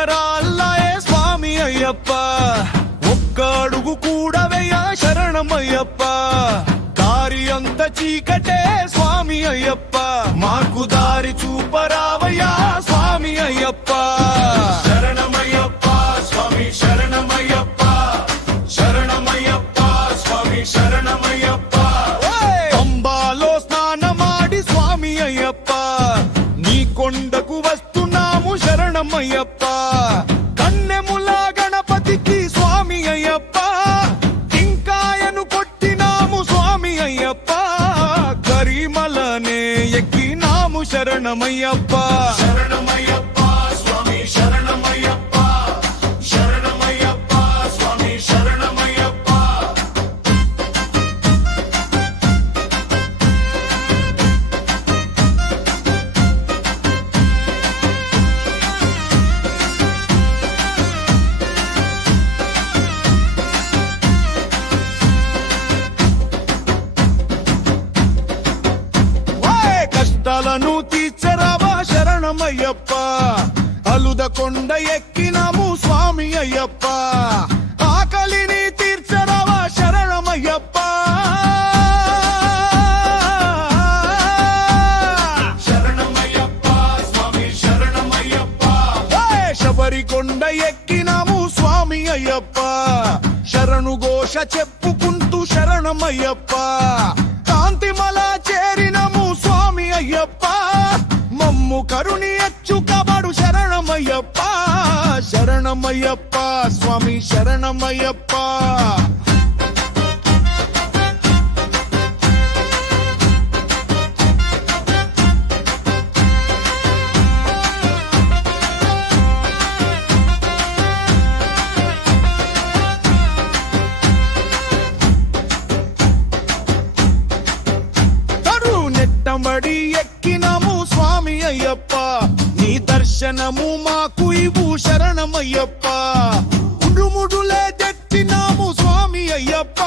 అక్షరాల్లాయే స్వామి అయ్యప్ప, ఒక్క అడుగు కూడా వెయ్య శరణమయ్యప్ప. దారి అంత చీకటే స్వామి అయ్యప్ప, మాకు దారి చూపరావయ్యా స్వామి అయ్యప్ప. శరణమయ్యప్ప స్వామి శరణమయ్యప్ప, శరణమయ్యప్ప స్వామి శరణమయ్యప్ప. అంబాలో స్నానమాడి స్వామి అయ్యప్ప, నీ కొండకు వస్తున్నాము శరణమయ్యప్ప. కన్నెముల గణపతికి స్వామి అయ్యప్ప, ఇంకాయను కొట్టినాము స్వామి అయ్యప్ప. కరిమలనే ఎక్కినాము శరణమయ్యప్ప. శరణమయ్యప్ప స్వామి శరణమయ్యప్ప, శరణమయ్యప్ప స్వామి శరణమయ్యప్ప. కష్టాలను తీర్చరావా శరణమయ్యప్ప, అలుద కొండ ఎక్కినాము స్వామి అయ్యప్ప. ఆకలిని తీర్చరావా శరణమయ్యప్ప, శరణమయ్యప్ప స్వామి శరణమయ్యప్ప. శబరి కొండ ఎక్కినాము స్వామి అయ్యప్ప, శరణు ఘోష చెప్పుకుంటూ శరణమయ్యప్ప. కాంతిమల చేరినము స్వామి అయ్యప్ప, మమ్ము కరుణి ఎచ్చుకబడు శరణమయ్యప్ప. శరణమయ్యప్ప స్వామి శరణమయ్యప్ప. నెట్టబడి ఎక్కినాము స్వామి అయ్యప్ప, నీ దర్శనము మాకు ఇవ్వు శరణమయ్యప్ప. ఉడుముడులే తెచ్చినాము స్వామి అయ్యప్ప,